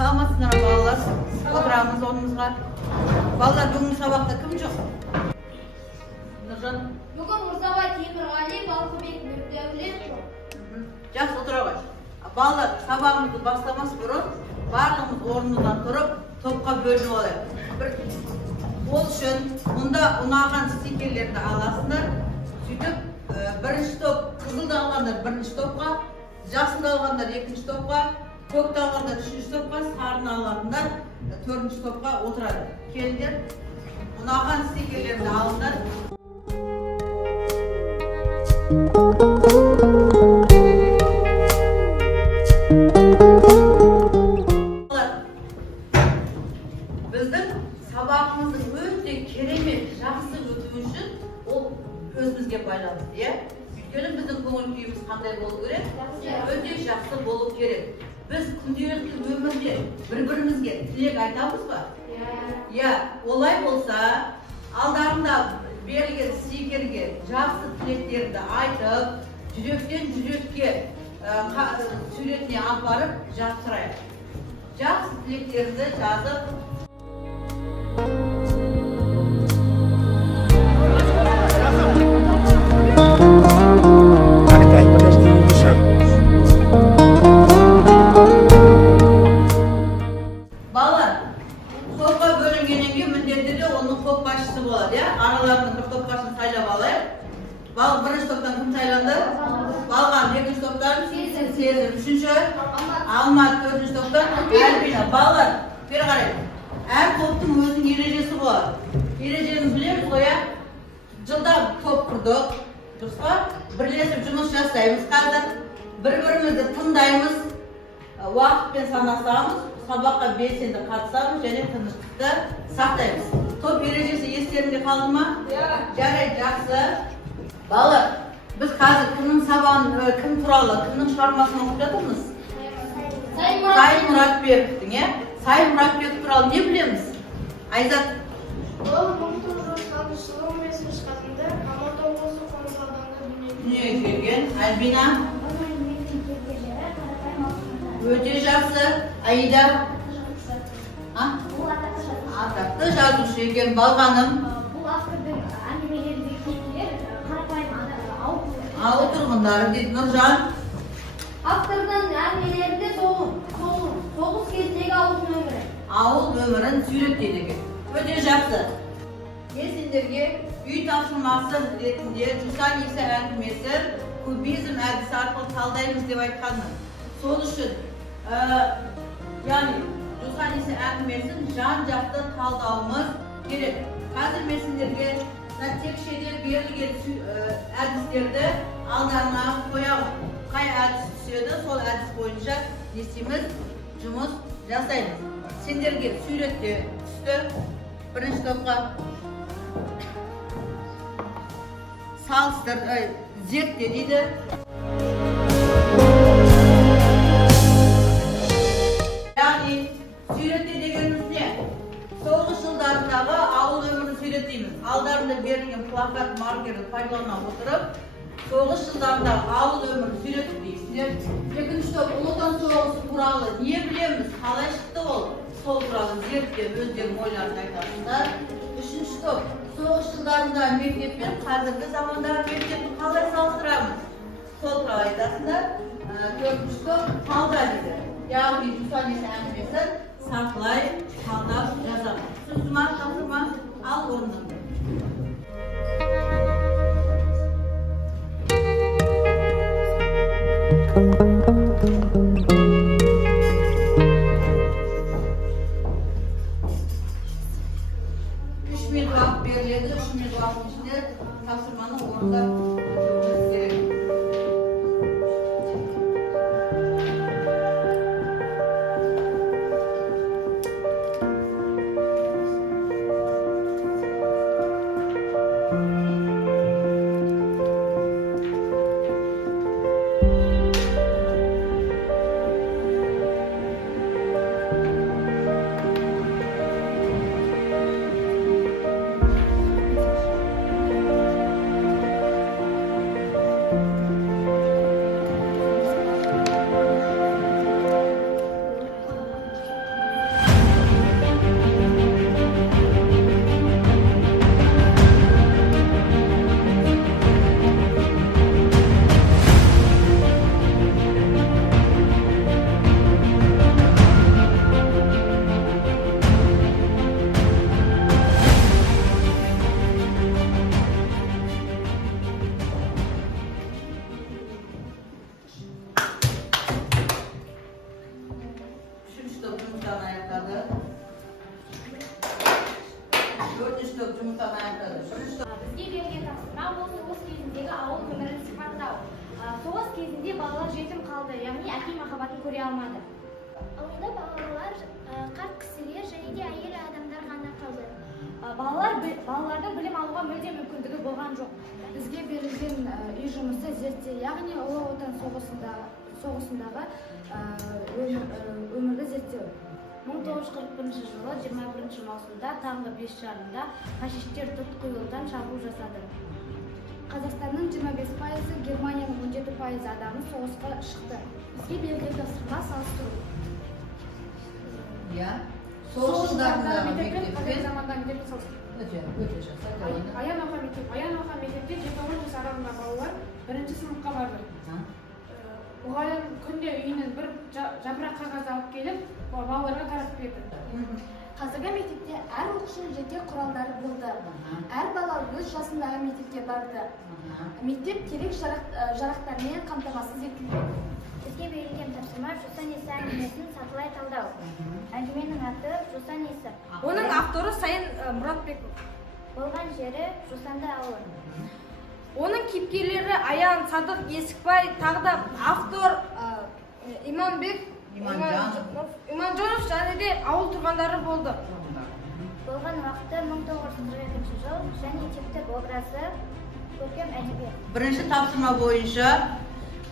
Саламатсыздар балалар. Отырамыз орнымызға. Балалар, бүгін сабақта кім жоқ? Нұржан. Бүгін Мұрзабай Темірғали, Балқыбек Нұрдәулет жоқ. Жақсы, отыра ғой. Балалар, сабағымызды бастамас бұрын барлығымыз орнымыздан тұрып, топқа бөлініп алайық. Ол үшін мұнда ұнаған стикерлерді аласыңдар. Сөйтіп, бірінші топ қызылды алғандар бірінші топқа, жасылды алғандар екінші топқа, көкті алғандар үшінші топқа, сарыны алғандар төртінші топқа отырады. Келіңдер, ұнаған стикерлерді алыңдар. Біздің сабағымыздың өте керемет, жақсы өтуі үшін ол өзімізге байланысты, иә? Өйткені біздің көңіл күйіміз қандай болу керек? Өте жақсы болу керек. Біз күнделікті өмірде бір-бірімізге тілек айтамыз ба? Иә, олай болса, алдарында берілген стикерге жақсы тілектерді айтып, жүректен жүрекке суретіне апарып жапсырайық. Жақсы тілектерді жазып, балалар, топқа бөлінгеннен кейін міндетті де оның топ басшысы болады, иә? Араларының бір топ басшысын сайлап алайық. Бал бірінші топтан кім сайланды? Балған екінші топтан Сезім, үшінші Алмат, төртінші топтан Әлбина. Балалар, бері қарайық. Әр топтың өзінің ережесі болады. Ережені білеміз ғой, иә? Жылда топ құрдық, дұрыс па? Бірлесіп жұмыс жасаймыз қазір. Бір-бірімізді тыңдаймыз, уақытпен санасамыз, сабаққа белсенді қатысамыз және тыныштықты сақтаймыз. Топ ережесі естеріңде қалды ма? Жарайды, жақсы. Балалар, біз қазір кімнің сабағын, кім туралы, кімнің шығармасын оқып жатырмыз? Сайын Мұратбековтың, иә? Сайын Мұратбеков туралы не білеміз? Айзат. Ол 1960 жылы 15 қазанда Алматы облысы Қоныс ауданында дүниеге келген. Альбина. Өте жақсы. Аида. Атақты жазушы екен. Балғаным. Бұл автордың әңгімелеріндегі кейіпкер қарапайым ауыл тұрғындары дейді. Нұржан. Автордың әңгімелерінде соғыс кезіндегі ауыл өмірі. Ауыл өмірін суреттейді екен. Өте жақсы. Мен сендерге үй тапсырмасы ретінде Жусаниса әңгімесін кубизм әдісі арқылы талдаймыз деп айтқанмын. Сол үшін, яғни Жусаниса әңгімесін жан-жақты талдауымыз керек. Қазір мен сендерге текшеде берілген әдістерді алдарына қоямын. Қай әдіс түседі, сол әдіс бойынша не істейміз? Жұмыс жасаймыз. Сендерге суретте түсті. Бірінші топқа салыстыр, зертте дейді. Яғни суретте дегеніміз не? Соғыс жылдарындағы ауыл өмірін суреттейміз. Алдарында берілген плакат маркерді пайдалана отырып, соғыс жылдарындағы ауыл өмірін суреттейсіздер. Екінші топ ұлы отан соғысы туралы не білеміз? Қалай шықты ол? Сол туралы зерттеп өздерінің ойларын айтасыңдар. Үшінші топ соғыс жылдарында мектеп пен қазіргі замандағы мектепті қалай салыстырамыз? Сол туралы айтасыңдар. Төртінші топ талда дейді. Яғни Жусаниса әңгімесін сақылай, талдап жазамыз. Түсінді ма, тапсырма? Ал орныңды. Беріледі, 3 минут уақыттың ішінде тапсырманы орындап өтуіміз керек. жұмыстарын аяқтады. 4-ші топ жұмыстарын аяқтады. 1-ші топ. Бізге берген тапсырма бұл соғыс кезіндегі ауыл өмірін сипаттау. Соғыс кезінде балалар жетім қалды, яғни әке махаббатын көре алмады. Ауылда балалар, қарт кісілер және де әйел адамдар ғана қалды. Балалардың білім алуға мүлде мүмкіндігі болған жоқ. Бізге берілген үй жұмысы зерттеу, яғни Ұлы Отан соғысындағы өмірді зерттеу. 1941 жылы 21 маусымда таңғы 5:30-да фашисттер тұтқиылдан шабуыл жасады. Қазақстанның 25%, Германияның 17% адамы соғысқа шықты. Бізге берілген тапсырма салыстыру. Сол жылдардағы мектеппен Аян Аға мектепте 29 жас аралығында балалар 1-ші сыныпқа барды. Мұғалім күнде үйінен бір жапырақ қағаз алып келіп, балаларға таратып берді. Қазіргі мектепте әр оқушының жеке құралдары болды. Әр бала өз жасындағы мектепке барды. Мектеп керек жарақтармен қамтамасыз етілді. Бізге берілген тапсырма Жусан Иса әңгімесін сатылай талдау. Әңгіменің аты Жусан Иса. Оның авторы Сайын Мұратбеков. Болған жері Жусанды ауылы. Оның кейіпкерлері Аян, Садық, Есікбай, тағы да автор Иманжанов және де ауыл тұрғындары болды. Болған уақыты 1942 жыл және типтік образы көркем әдебиет. 1-ші тапсырма бойынша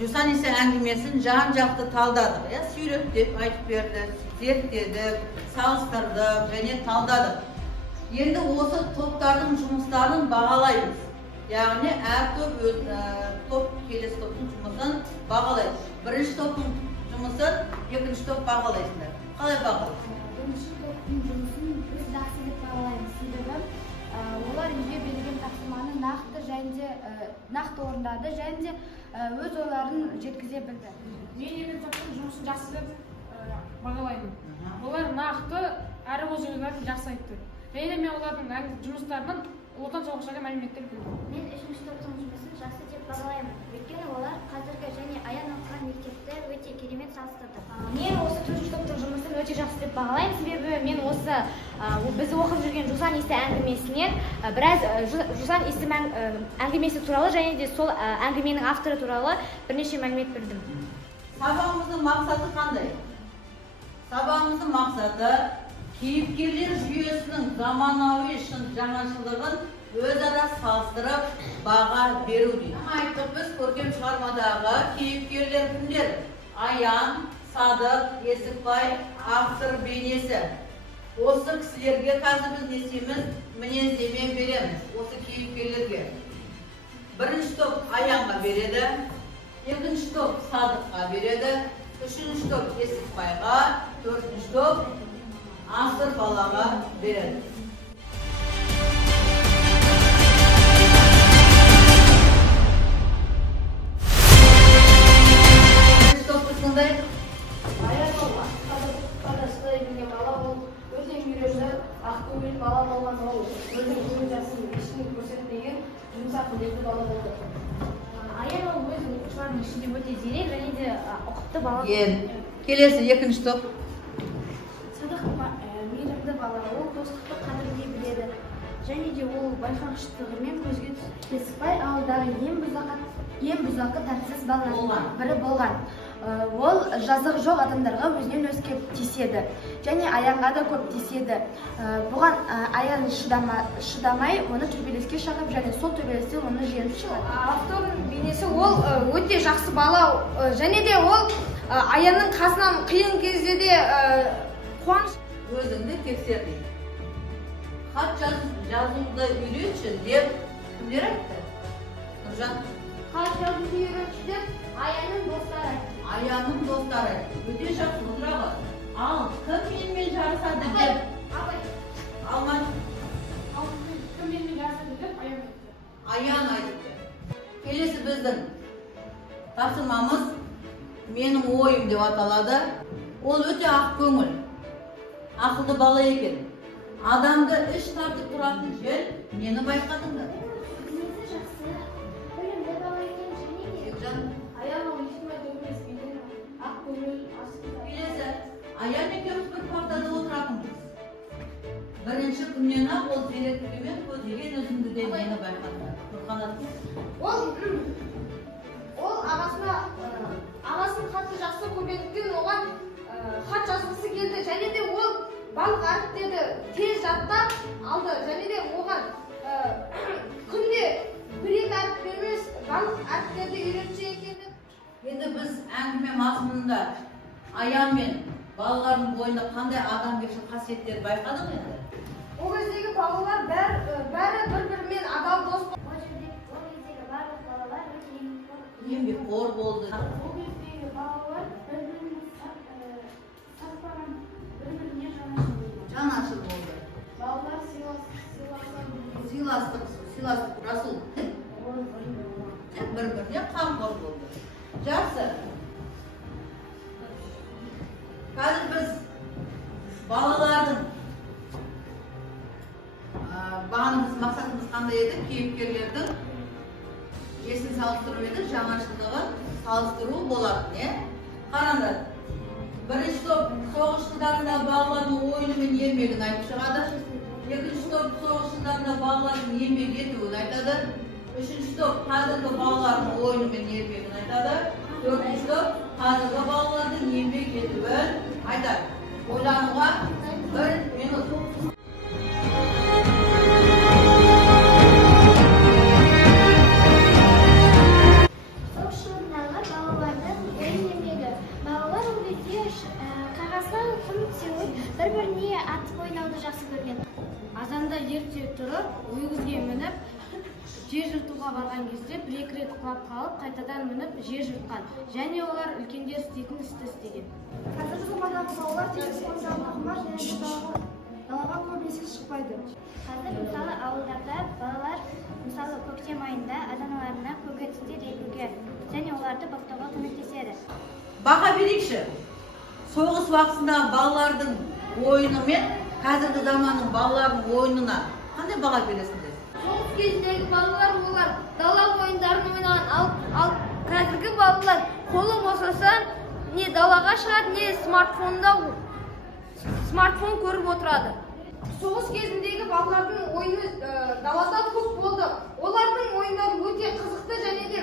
Жусан Иса әңгімесін жан-жақты талдадық. Сүйреттеп айтып берді, зерттедік, салыстырдық және талдадық. Енді осы топтардың жұмыстарын бағалаймыз. Яғни әр топ келесі топтың жұмысын бағалайды. 1-ші топтың жұмысын 2-ші топ бағалайсыңдар. Қалай бағалайсың? 1-ші топтың жұмысын біз жақсы деп бағалаймыз. Себебі олар үйге берілген тапсырманы нақты орындады және де өз ойларын жеткізе білді. Мен 2-ші топтың жұмысын жақсы деп бағалаймын. Олар нақты әрі өз ойларын жақсы айтты. Және мен олардың жұмыстарынан отан соғысына мәліметтер бердім. Мен 3-ші топтың жұмысын жақсы деп бағалаймын. Өйткені олар қазіргі және Аян оқыған мектепті өте керемет салыстырды. Мен осы 4-ші топтың жұмысын өте жақсы деп бағалаймын, себебі мен осы біз оқып жүрген Жусан Иса әңгімесінен біраз Жусан Иса әңгімесі туралы және де сол әңгіменің авторы туралы бірнеше мәлімет білдім. Сабағымыздың мақсаты қандай? Сабағымыздың мақсаты кейіпкерлер жүйесінің заманауи жаңашылдығын өзара салыстырып баға беру дейді. Айттық біз көркем шығармадағы кейіпкерлер кімдер? Аян, Садық, Есікбай, автор бейнесі. Осы кісілерге қазір біз не істейміз? Мінездеме береміз осы кейіпкерлерге. 1-ші топ Аянға береді, 2-ші топ Садыққа береді, 3-ші топ Есікбайға, 4-ші топ Асыр балаға береді. Бірінші топты тыңдайық. Аян Қадастай деген бала ол өте үйренші, ақкөңіл бала болған ол өзінің көңіл жасын ешкімге көрсетпеген жұмсақ мінезді бала болды. Аян ол өз оқушыларының ішінде өте зерек және де ұқыпты бала. Келесі 2-ші топ. Садық мейірімді бала, ол достықты қадірлей біледі. Және де ол байқағыштығымен көзге түсті. Есікбай ауылдағы ең бұзақы тәртіпсіз балалардың бірі болған. Ол жазығы жоқ адамдарға өзінен өзге тиіседі. Және Аянға да көп тиіседі. Бұған Аян шыдамай, оны төбелеске шығып, және сол төбелесте оны жеңіп шығады. Автордың бейнесі ол өте жақсы бала, және де ол Аянның қасынан қиын кезде де қуаныш. Өзіңді тексерді. Хат жазуды үйретші деп кімдер айтты? Нұржан? Хат жазуды үйретші деп Аянның достары айтты. Аянның достары. Өте жақсы отырағы. Ал кім менімен жарысады деп? Алмай. Кім менімен жарысады деп Аян айтты. Аян айтты. Келесі біздің тапсырмамыз менің ойым деп аталады. Ол өте ақкөңіл. Ақылды бала екен. Адамды іш тартып тұратын жел нені байқадыңдар? Мінезі жақсы, білімді бала екен және де Аян ол ешкімге төбелеспейтін, ақкөңіл, асықпайды. Келесі, Аян екеуміз бір бірінші күннен ақ ол зеректігімен көздеген өзімді деңгейіне байқады. Нұрқанат. Ол ағасын қатты жақсы көргендіктен оған хат жазғысы келді, және де ол барлық әріптерді тез жаттап алды, және де оған күнде бір-екі әріп емес, барлық әріптерді үйретсе екен. Енді біз әңгіме мазмұнында Аян мен балалардың бойында қандай адамгершілік қасиеттерді байқадық енді? Ол кездегі балалар бәрі бір-бірімен адал дос. Ол кездегі барлық балалар өте еңбекқор болды. Ол кездегі балалар бір-біріне саспаған, бір-біріне Жанашыр болды. балалар Сыйластық, Расул. Бір-біріне қамқор болды. Жақсы. Қазір біз балалардың бағанымыз, мақсатымыз қандай еді? Кейіпкерлердің есін салыстыру еді, жаңашылдығын салыстыру болатын, не? Қараңдар. Бірінші топ соғыс жылдарында балалардың ойыны мен еңбегін айтып шығады. Екінші топ соғыс жылдарында балалардың еңбек етуін айтады. Үшінші топ қазіргі балалардың ойыны мен еңбегін айтады. Төртінші топ қазіргі балалардың еңбек етуін айтады. Ойлануға 1 минут. бір-біріне атып ойнауды жақсы көрген. Азанда ерте тұрып, өгізге мініп, жер жыртуға барған кезде бір-екі рет құлап қалып, қайтадан мініп жер жыртқан. Және олар үлкендер істейтін істі істеген. Қазіргі замандағы балалар телефондағы құмар және далаға көбінесе шықпайды. Қазір мысалы ауылдарда балалар мысалы көктем айында ата-аналарына көкөністер егуге және оларды баптауға көмектеседі. Баға берейікші. Соғыс уақытындағы балалардың ойыны мен қазіргі заманның балалардың ойынына қандай баға бересіңдер? Соғыс кезіндегі балалар олар дала ойындарын ойнаған, ал қазіргі балалар қолы босаса не далаға шығады, не смартфон көріп отырады. Соғыс кезіндегі балалардың ойыны далада көп болды. Олардың ойындары өте қызықты және де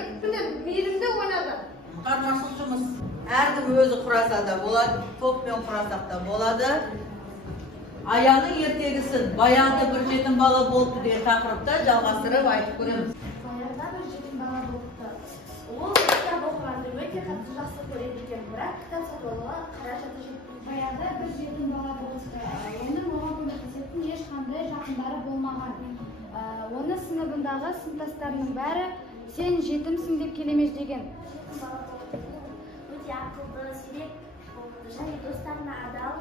мейірімді ойнады. Қармашылық жұмыс. Әркім өзі құраса да болады, топпен құрасақ та болады. Аяның ертегісін баянды бір жетім бала болыпты деген тақырыпта жалғастырып айтып көреміз. Баянда бір жетім бала болыпты. Ол кітап оқығанды өте қатты жақсы көреді екен, бірақ кітап сатып алуға қаражаты жетпейді. Баянда бір жетім бала болыпты. Оның оған көмектесетін ешқандай жақындары болмаған. Оны сыныбындағы сыныптастарының бәрі сен жетімсің деп келемеш деген. Өте ақылды, сирек болыпты және достарына адал,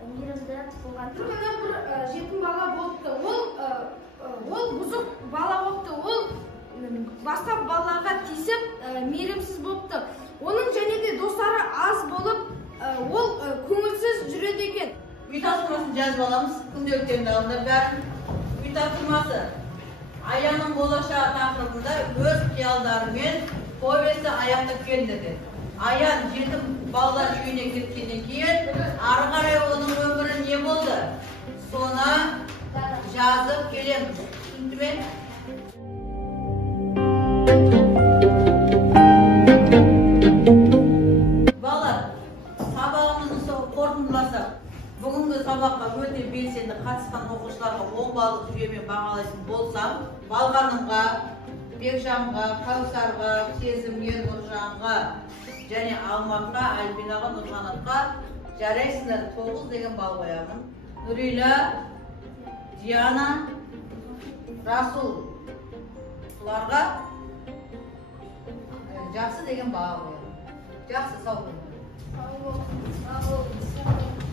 мейірімді болған. Бір жетім бала болыпты. Ол бұзық бала болыпты. Ол басқа балаларға тиісіп, мейірімсіз болыпты. Оның және де достары аз болып, ол көңілсіз жүреді екен. Үй тапсырмасын жазып аламыз, күнделіктерінде алыңдар бәрін. Үй тапсырмасы. Аяның болашағы тақырыбында өз қиялдарымен повесті аяқтап келді. Аян жетім балалар үйіне кеткеннен кейін, ары қарай оның өмірі не болды? Соны жазып келеміз. Түсінді ме? Балалар, сабағымызды қорытындыласақ, бүгінгі сабаққа өте белсенді қатысқан оқушыларға 10 баллық жүйемен бағалайтын болсам, Балғанымға, Бекжанға, Кәусарға, Сезімге, Нұржанға және Алматқа, Альбинаға, Нұрғанатқа жарайсыздар 9 деген балл қоямын. Нұрила, Диана, Расул бұларға жақсы деген баға қоямын. Жақсы, сау болыңдар. Сау болыңдар.